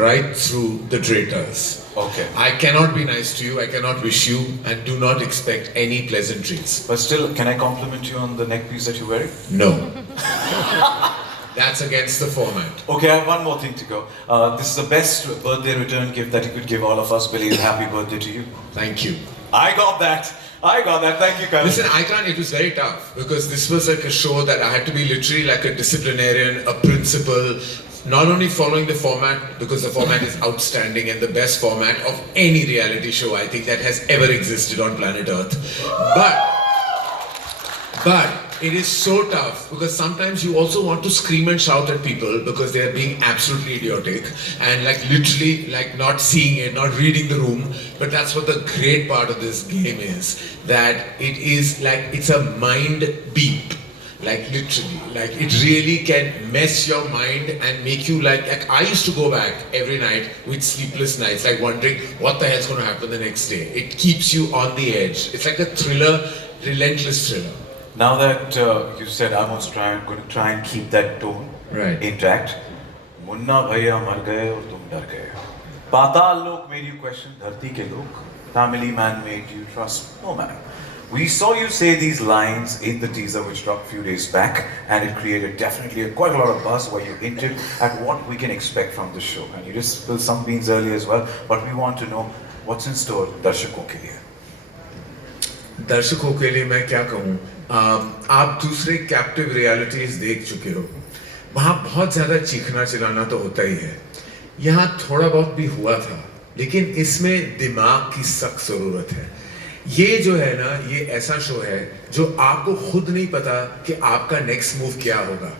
right through the traitors. Okay. I cannot be nice to you, I cannot wish you, and do not expect any pleasantries. But still, can I compliment you on the neck piece that you're wearing? No. That's against the format. Okay, I have one more thing to go. This is the best birthday return gift that you could give all of us. Billy, happy birthday to you. Thank you. I got that. Thank you, Karan. Listen, it was very tough because this was like a show that I had to be literally like a disciplinarian, a principal, not only following the format because the format is outstanding and the best format of any reality show I think that has ever existed on planet Earth. But it is so tough because sometimes you also want to scream and shout at people because they are being absolutely idiotic and like literally like not seeing it, not reading the room. But that's what the great part of this game is, that it is like it's a mind beep. Like literally, like it really can mess your mind and make you like I used to go back every night with sleepless nights, like wondering what the hell's going to happen the next day. It keeps you on the edge. It's like a thriller, relentless thriller. Now that you said, I'm also going to try and keep that tone intact. Munna bhaiya mar gaye aur tum dar gaye. Patal lok made you question dharti ke lok. Family man made you trust no man. We saw you say these lines in the teaser which dropped a few days back, and it created definitely quite a lot of buzz where you hinted at what we can expect from the show. And you just spilled some beans earlier as well, but we want to know what's in store दर्शकों के लिए. दर्शकों के लिए मैं क्या कहूँ, आप दूसरे कैप्टिव रियलिटीज देख चुके हो, वहाँ बहुत ज़्यादा चीखना चिल्लाना तो होता ही है. यहाँ थोड़ा बहुत भी हुआ था, लेकिन इसमें दिमाग की सख्त ज़रूरत है. ये जो है ना, ये ऐसा शो है जो आपको खुद नहीं पता कि आपका नेक्स्ट मूव क्या होगा.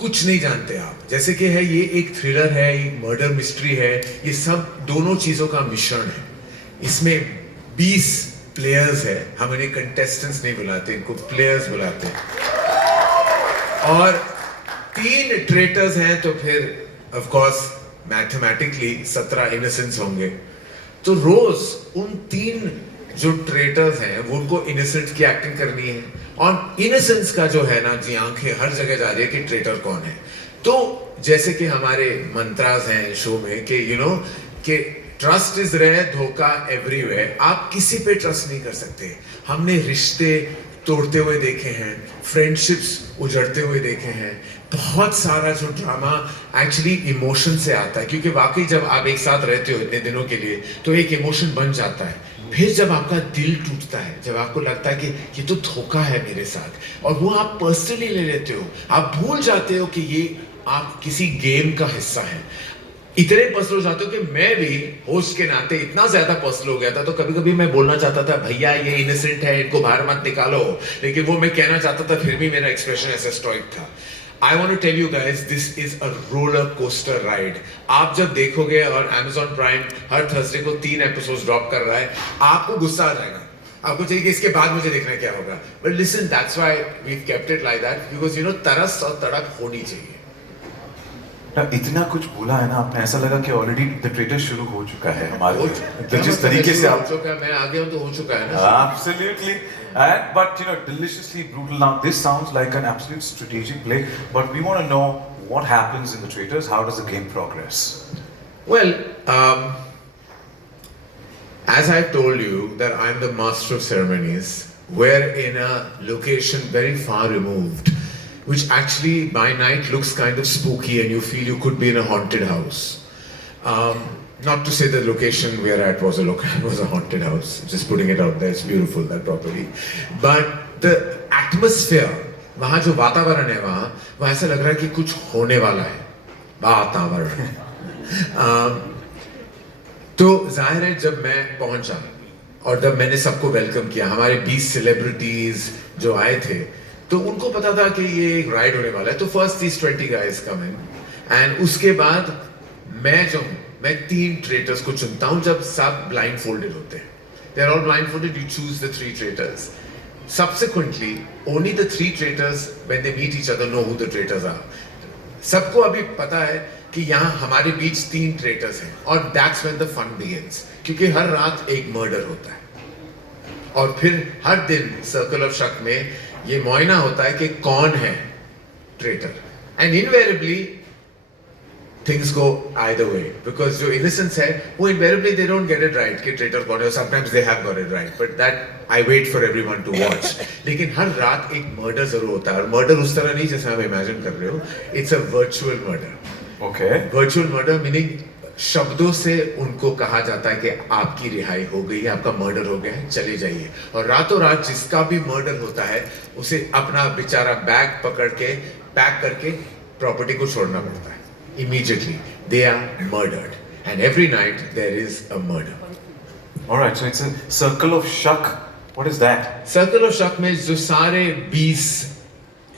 कुछ नहीं जानते आप. जैसे कि है ये एक थ्रिलर है, एक मर्डर मिस्ट्री है, ये सब दोनों चीज़ों का मिश्रण है. इसमें 20 प्लेयर्स है. हम इन्हें कंटेस्टेंट्स नहीं बुलाते, इनको प्लेयर्स बुलाते हैं. और 3 ट्रेटर्स हैं, तो फिर ऑफ कोर्स मैथमेटिकली 17 इनोसेंट्स होंगे. तो रोज उन 3 जो ट्रेटर्स हैं वो उनको इनोसेंट की एक्टिंग करनी है. और इनोसेंस का जो है ना, जी आंखें हर जगह जा रही है कि ट्रेटर कौन है. तो जैसे कि हमारे मंत्रास हैं शो में कि यू नो कि ट्रस्ट इज रेयर, धोखा एवरीवेयर. आप किसी पे ट्रस्ट नहीं कर सकते. हमने रिश्ते तोड़ते हुए देखे हैं, फ्रेंडशिप्स उजड़ते हुए देखे हैं. बहुत सारा जो ड्रामा एक्चुअली इमोशन से आता है, क्योंकि वाकई जब आप एक साथ रहते हो इतने दिनों के लिए तो एक इमोशन बन जाता है. फिर जब आपका दिल टूटता है, जब आपको लगता है कि ये तो धोखा है मेरे साथ, और वो आप पर्सनली ले लेते हो, आप भूल जाते हो कि ये आप किसी गेम का हिस्सा है. इतने पर्सनल हो जाते हो कि मैं भी होस्ट के नाते इतना ज्यादा पर्सनल हो गया था. तो कभी कभी मैं बोलना चाहता था भैया ये इनोसेंट है, इनको बाहर मत निकालो, लेकिन वो मैं कहना चाहता था, फिर भी मेरा एक्सप्रेशन ऐसा स्टॉइक था. I want to tell you guys, this is a roller coaster ride. आप जब देखोगे, और Amazon Prime हर थर्सडे को 3 एपिसोड्स ड्रॉप कर रहा है, आपको गुस्सा आ जाएगा. आपको चाहिए कि इसके बाद मुझे देखना क्या होगा. But listen, that's why we've kept it like that, because you know तरस और तड़प होनी चाहिए. इतना कुछ बोला है ना आपने, ऐसा लगा कि ऑलरेडी द ट्रेटर शुरू हो चुका है हमारे. तो जिस तरीके से आप मैं आ गया हूं तो हो चुका है ना. Absolutely. But you know, deliciously brutal. Now this sounds like an absolute strategic play, but we want to know what happens in the traitors. How does the game progress? Well, as I told you that I'm the master of ceremonies, we're in a location very far removed, which actually by night looks kind of spooky and you feel you could be in a haunted house. Not to say the location we're at was a haunted house. Just putting it out there, it's beautiful, that property. But the atmosphere, वहाँ जो वातावरण है वहाँ ऐसा लग रहा है कि कुछ होने वाला है. वातावरण. तो जाहिर है जब मैं पहुँचा और जब मैंने सबको वेलकम किया, हमारे 20 सेलिब्रिटीज जो आए थे, तो उनको पता था कि ये एक राइड होने वाला है. तो first these 20 guys come in, and उसके बाद मैं 3 ट्रेटर्स को चुनता हूं जब सब ब्लाइंड फोल्डेड होते हैं. They are all blindfolded. You choose the 3 traitors. Subsequently, only the 3 traitors, when they meet each other, know who the traitors are. सबको अभी पता है कि यहाँ हमारे बीच 3 ट्रेटर्स हैं, और that's when the fun begins. क्योंकि हर रात एक मर्डर होता है, और फिर हर दिन सर्कल ऑफ शक में ये मुआयना होता है कि कौन है traitor. And invariably things go either way, because जो innocence है वो invariably they don't get it right कि traitor कौन है, sometimes they have got it right, but that I wait for everyone to watch. लेकिन हर रात एक murder जरूर होता है, और murder उस तरह नहीं जैसे आप imagine कर रहे हो, it's a virtual murder. Okay. Virtual murder meaning शब्दों से उनको कहा जाता है कि आपकी रिहाई हो गई है, आपका मर्डर हो गया है, चले जाइए, और रातों रात जिसका भी मर्डर होता है उसे अपना बेचारा बैग पकड़ के पैक करके प्रॉपर्टी को छोड़ना पड़ता है. Immediately they are murdered, and every night there is a murder. All right, so it's a circle of shak. What is that? Circle of shak में जो सारे 20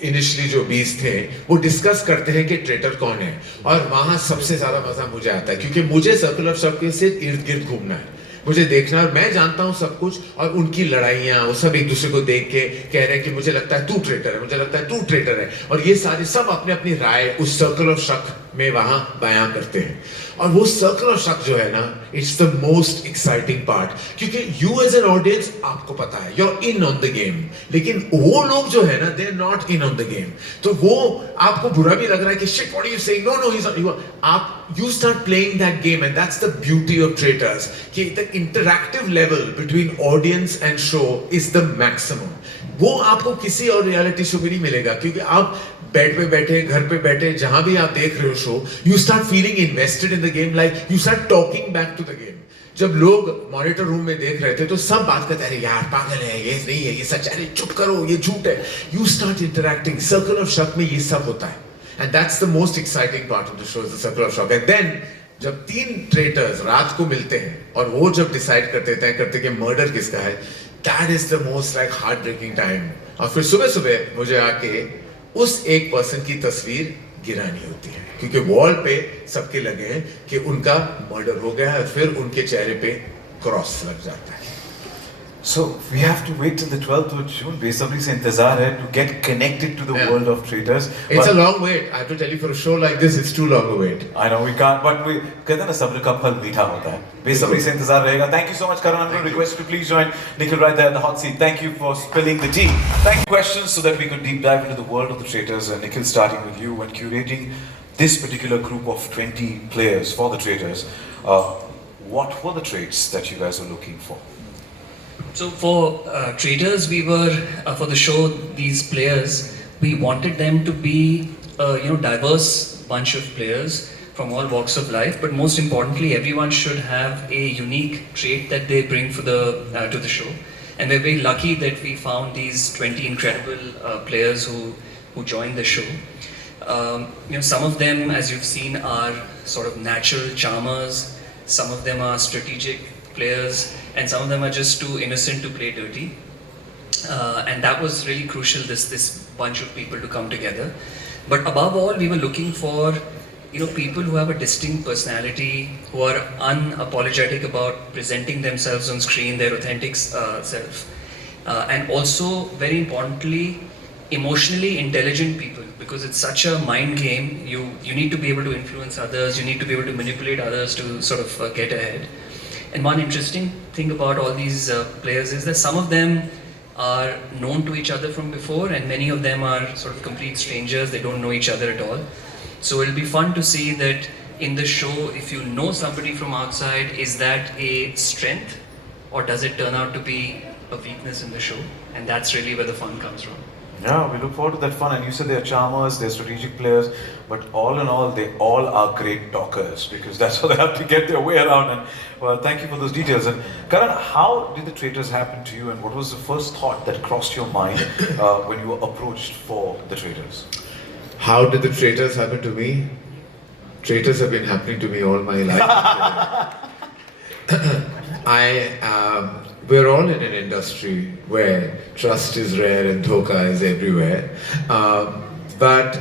इनिशियली जो 20 थे वो डिस्कस करते हैं कि ट्रेटर कौन है, और वहां सबसे ज्यादा मजा मुझे आता है क्योंकि मुझे सर्कल ऑफ शक के से इर्द गिर्द घूमना है, मुझे देखना है, और मैं जानता हूं सब कुछ, और उनकी लड़ाइयां वो सब एक दूसरे को देख के कह रहे हैं कि मुझे लगता है तू ट्रेटर है, मुझे लगता है तू ट्रेटर है, और ये सारे सब अपने अपनी राय उस सर्कल ऑफ शक में वहां बयां करते हैं. और वो सर्कल ऑफ शक जो है ना, it's the most exciting part, क्योंकि यू एज एन ऑडियंस आपको पता है you are in on the game, लेकिन वो लोग जो है ना they are not in on the game, तो वो आपको बुरा भी लग रहा है कि shit what are you saying, no no he is not, you आप you start playing that game, and that's the beauty of Traitors कि the interactive level between audience and show is the maximum. वो आपको किसी और reality show में नहीं मिलेगा, क्योंकि आप बेड पे बैठे, घर पे बैठे, जहां भी आप देख रहे हो show, you start feeling invested in the game, like you start talking back to the game. जब लोग मॉनिटर रूम में देख रहे थे तो सब बात करते हैं, यार पागल है, ये नहीं है, ये सच है, चुप करो, ये झूठ है. You start interacting. Circle of शक में ये सब होता है, and that's the most exciting part of the show, the circle of शक. एंड देन जब 3 ट्रेटर्स रात को मिलते हैं और वो जब डिसाइड करते तय करते कि मर्डर किसका है, that is the most like heart breaking time. और फिर सुबह सुबह मुझे आके उस एक पर्सन की तस्वीर गिरानी होती है, क्योंकि वॉल पे सबके लगे हैं कि उनका मर्डर हो गया है, फिर उनके चेहरे पे क्रॉस लग जाता है. So we have to wait till the 12th of June. बेसब्री से इंतजार है to get connected to the world of traitors. It's a long wait. I have to tell you, for a show like this, it's too long a wait. I know we can't, but we कहते हैं ना सब्र का फल मीठा होता है. बेसब्री से इंतजार रहेगा. Thank you so much, Karan. I'm going to request you to please join Nikhil right there at the hot seat. Thank you for spilling the tea. Thank you. Questions so that we could deep dive into the world of the traitors. And Nikhil, starting with you, when curating this particular group of 20 players for the traitors, what were the traits that you guys were looking for? So for traders, we were for the show. These players, we wanted them to be diverse bunch of players from all walks of life. But most importantly, everyone should have a unique trait that they bring for the to the show. And we're very lucky that we found these 20 incredible players who joined the show. Some of them, as you've seen, are sort of natural charmers. Some of them are strategic players, and some of them are just too innocent to play dirty. And that was really crucial, this bunch of people to come together. But above all, we were looking for people who have a distinct personality, who are unapologetic about presenting themselves on screen, their authentic self, and also very importantly, emotionally intelligent people, because it's such a mind game. You need to be able to influence others, you need to be able to manipulate others to sort of get ahead. And one interesting thing about all these players is that some of them are known to each other from before, and many of them are sort of complete strangers. They don't know each other at all. So it'll be fun to see that in the show, if you know somebody from outside, is that a strength, or does it turn out to be a weakness in the show? And that's really where the fun comes from. Yeah, we look forward to that fun. And you said they're charmers, they're strategic players, but all in all, they all are great talkers, because that's how they have to get their way around. And well, thank you for those details. And Karan, how did the traitors happen to you, and what was the first thought that crossed your mind when you were approached for the traitors? How did the traitors happen to me? Traitors have been happening to me all my life. We're all in an industry where trust is rare and dhoka is everywhere. But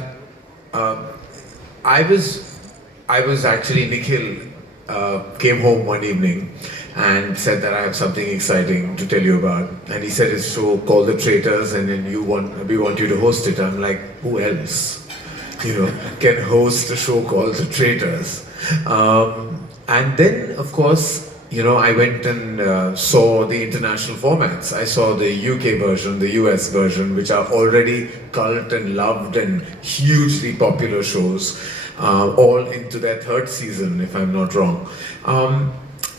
I was actually, Nikhil came home one evening and said that I have something exciting to tell you about. And he said his show called The Traitors, and then we want you to host it. I'm like, who else, can host a show called The Traitors? And then, of course, I went and saw the international formats. I saw the UK version, the US version, which are already cult and loved and hugely popular shows. all into their third season, if I'm not wrong.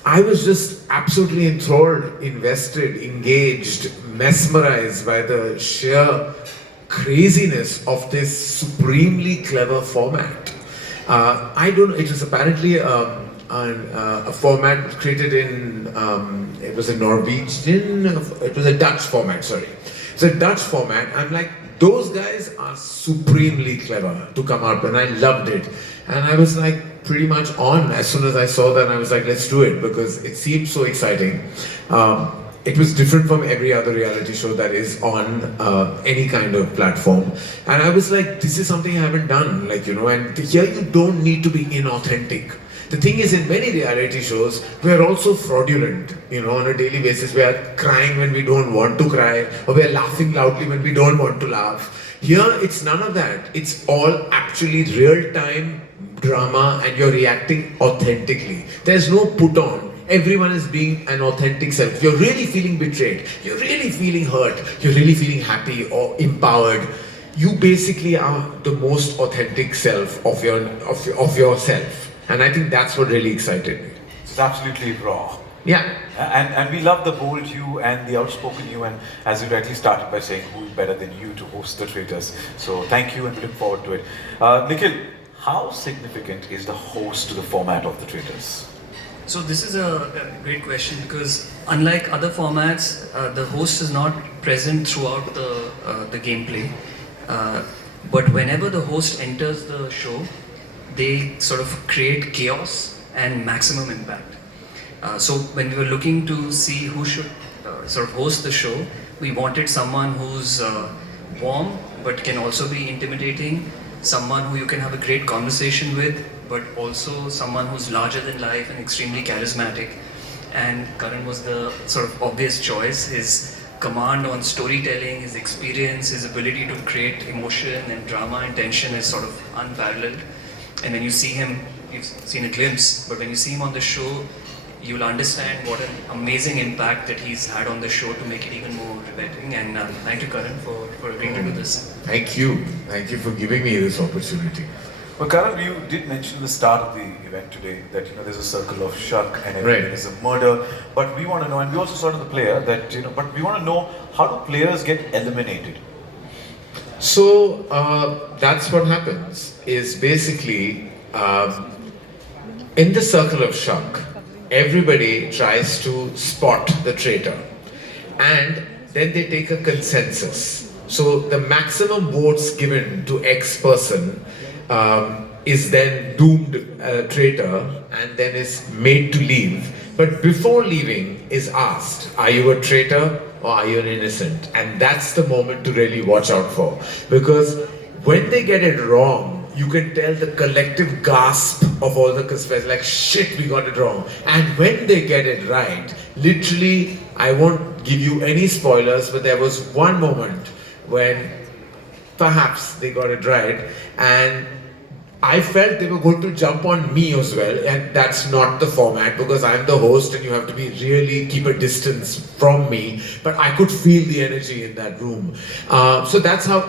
I was just absolutely enthralled, invested, engaged, mesmerized by the sheer craziness of this supremely clever format. I don't know, it was apparently a format created in, it was a Norwegian, it was a Dutch format, sorry. It's a Dutch format. I'm like, those guys are supremely clever to come up, and I loved it. And I was like pretty much on as soon as I saw that. I was like, let's do it, because it seemed so exciting. It was different from every other reality show that is on any kind of platform. And I was like, this is something I haven't done, like, you know, and here you don't need to be inauthentic. The thing is, in many reality shows, we are also fraudulent, you know, on a daily basis. We are crying when we don't want to cry, or we are laughing loudly when we don't want to laugh. Here, it's none of that. It's all actually real-time drama, and you're reacting authentically. There's no put on. Everyone is being an authentic self. You're really feeling betrayed. You're really feeling hurt. You're really feeling happy or empowered. You basically are the most authentic self of yourself. And I think that's what really excited me. It's absolutely raw. Yeah. And we love the bold you and the outspoken you, and as you rightly started by saying, who better than you to host the Traitors. So thank you, and we look forward to it. Nikhil, how significant is the host to the format of the Traitors? So this is a great question, because unlike other formats, the host is not present throughout the gameplay. But whenever the host enters the show, they sort of create chaos and maximum impact. So when we were looking to see who should sort of host the show, we wanted someone who's warm but can also be intimidating, someone who you can have a great conversation with, but also someone who's larger than life and extremely charismatic. And Karan was the sort of obvious choice. His command on storytelling, his experience, his ability to create emotion and drama and tension is sort of unparalleled. And when you see him, you've seen a glimpse, but when you see him on the show, you'll understand what an amazing impact that he's had on the show to make it even more riveting. And thank you, Karan, for agreeing to do this. Thank you. Thank you for giving me this opportunity. Well, Karan, you did mention at the start of the event today that, you know, there's a circle of Shak and everything is a murder. But we want to know, and we also saw to the player that, you know, but we want to know, how do players get eliminated? So that's what happens, is basically in the circle of Shak, everybody tries to spot the traitor, and then they take a consensus. So the maximum votes given to X person is then doomed traitor, and then is made to leave. But before leaving is asked, are you a traitor or are you an innocent? And that's the moment to really watch out for. Because when they get it wrong, you can tell the collective gasp of all the conspirators, like, shit, we got it wrong. And when they get it right, literally, I won't give you any spoilers, but there was one moment when perhaps they got it right, and I felt they were going to jump on me as well, and that's not the format, because I'm the host and you have to be really keep a distance from me, but I could feel the energy in that room. So that's how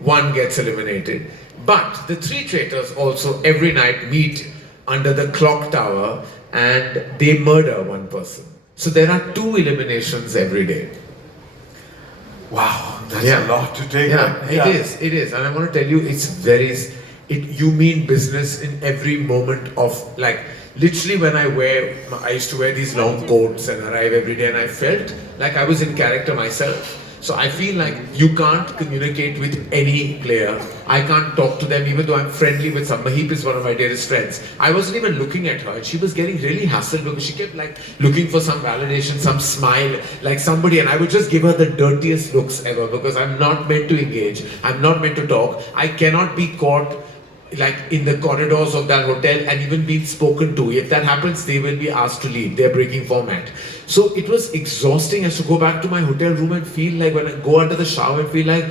one gets eliminated. But the three traitors also every night meet under the clock tower and they murder one person. So there are 2 eliminations every day. Wow, that's a lot to take. It is. And I want to tell you, you mean business in every moment of, like, literally when I used to wear these long coats and arrive every day, and I felt like I was in character myself. So I feel like you can't communicate with any player. I can't talk to them even though I'm friendly with some. Mahip is one of my dearest friends. I wasn't even looking at her, and she was getting really hassled because she kept like looking for some validation, some smile, like somebody, and I would just give her the dirtiest looks ever, because I'm not meant to engage. I'm not meant to talk. I cannot be caught like in the corridors of that hotel and even being spoken to. If that happens, they will be asked to leave. They're breaking format. So it was exhausting. I used to go back to my hotel room and feel like, when I go under the shower and feel like,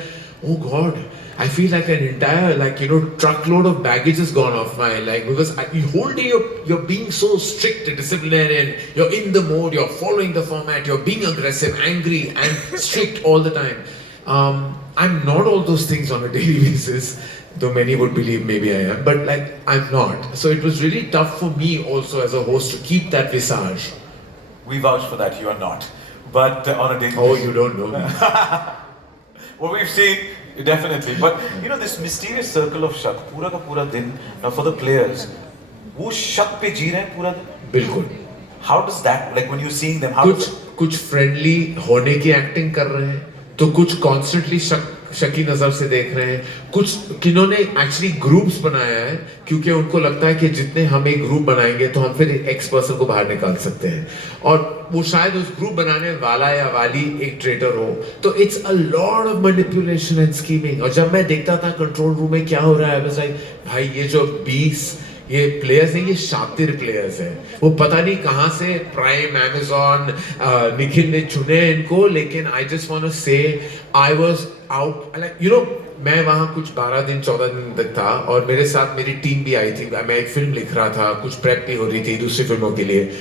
oh God, I feel like an entire, like, you know, truckload of baggage has gone off my, like, because the whole day you're being so strict and disciplinarian, you're in the mode, you're following the format, you're being aggressive, angry and strict all the time. I'm not all those things on a daily basis. though many would believe maybe I am, but like I'm not. So it was really tough for me also as a host to keep that visage. We vouch for that, you are not. But on a daily Oh, you don't know me. What we've seen, definitely. But you know, this mysterious circle of shak, पूरा का पूरा दिन, now for the players, वो शक पे जी रहे हैं पूरा दिन? बिल्कुल. How does that, like when you're seeing them, how कुछ कुछ फ्रेंडली होने की एक्टिंग कर रहे हैं, तो कुछ कॉन्स्टेंटली शकी नजर से देख रहे हैं, कुछ किन्होंने एक्चुअली ग्रुप्स बनाया है क्योंकि उनको लगता है कि जितने हम एक ग्रुप बनाएंगे तो हम फिर एक्स पर्सन को बाहर निकाल सकते हैं, और वो शायद उस ग्रुप बनाने वाला या वाली एक ट्रेटर हो. तो it's a lot of manipulation and scheming. और जब मैं देखता था कंट्रोल रूम में क्या हो रहा है, बस लाइक भाई ये जो 20 ये प्लेयर्स हैं, ये शातिर प्लेयर्स हैं. वो पता नहीं कहाँ से प्राइम अमेज़न निखिल ने चुने इनको, लेकिन आई जस्ट वांट टू से I was out, like you know, मैं वहाँ कुछ 12 दिन 14 दिन तक था और मेरे साथ मेरी टीम भी आई थी. मैं एक फिल्म लिख रहा था, कुछ प्रेप भी हो रही थी दूसरी फिल्मों के लिए.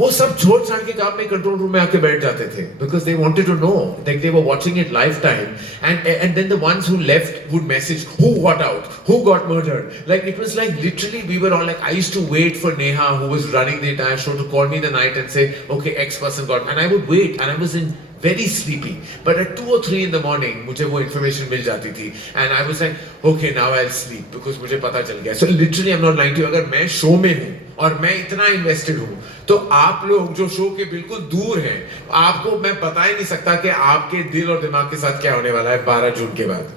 वो सब छोड़ छाड़ के काम में कंट्रोल रूम में आके बैठ जाते थे because they wanted to know, like they were watching it live time, and then the ones who left would message who got out, who got murdered. Like it was like literally we were all like, I used to wait for Neha who was running the entire show to call me the night and say okay X person got, and I would wait and I was in very sleepy, but at 2 or 3 in the morning मुझे वो information मिल जाती थी and I was like okay now I'll sleep because मुझे पता चल गया. So literally I'm not lying to you, अगर मैं शो में हूँ और मैं इतना इन्वेस्टेड हूँ तो आप लोग जो शो के बिल्कुल दूर हैं, आपको मैं बता ही नहीं सकता कि आपके दिल और दिमाग के साथ क्या होने वाला है 12 जून के बाद.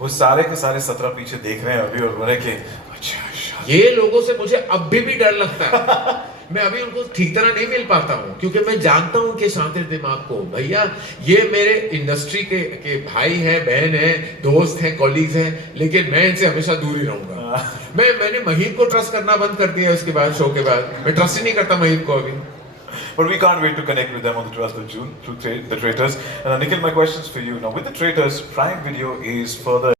वो सारे के सारे 17 पीछे देख रहे हैं अभी और बोले कि अच्छा ये लोगों से मुझे अब भी डर लगता है. मैं अभी उनको ठीक तरह नहीं मिल पाता हूँ क्योंकि मैं जानता हूँ कि शातिर दिमाग को, भैया ये मेरे इंडस्ट्री के भाई हैं, बहन हैं, दोस्त हैं, कॉलीग्स हैं, लेकिन मैं इनसे हमेशा दूर ही रहूंगा. मैंने महीप को ट्रस्ट करना बंद कर दिया उसके बाद, शो के बाद मैं ट्रस्ट ही नहीं करता महीप को अभी. But we can't wait to connect with them on the 12th of June through the Traitors. And Nikhil, my questions for you now. With the Traitors, Prime Video is further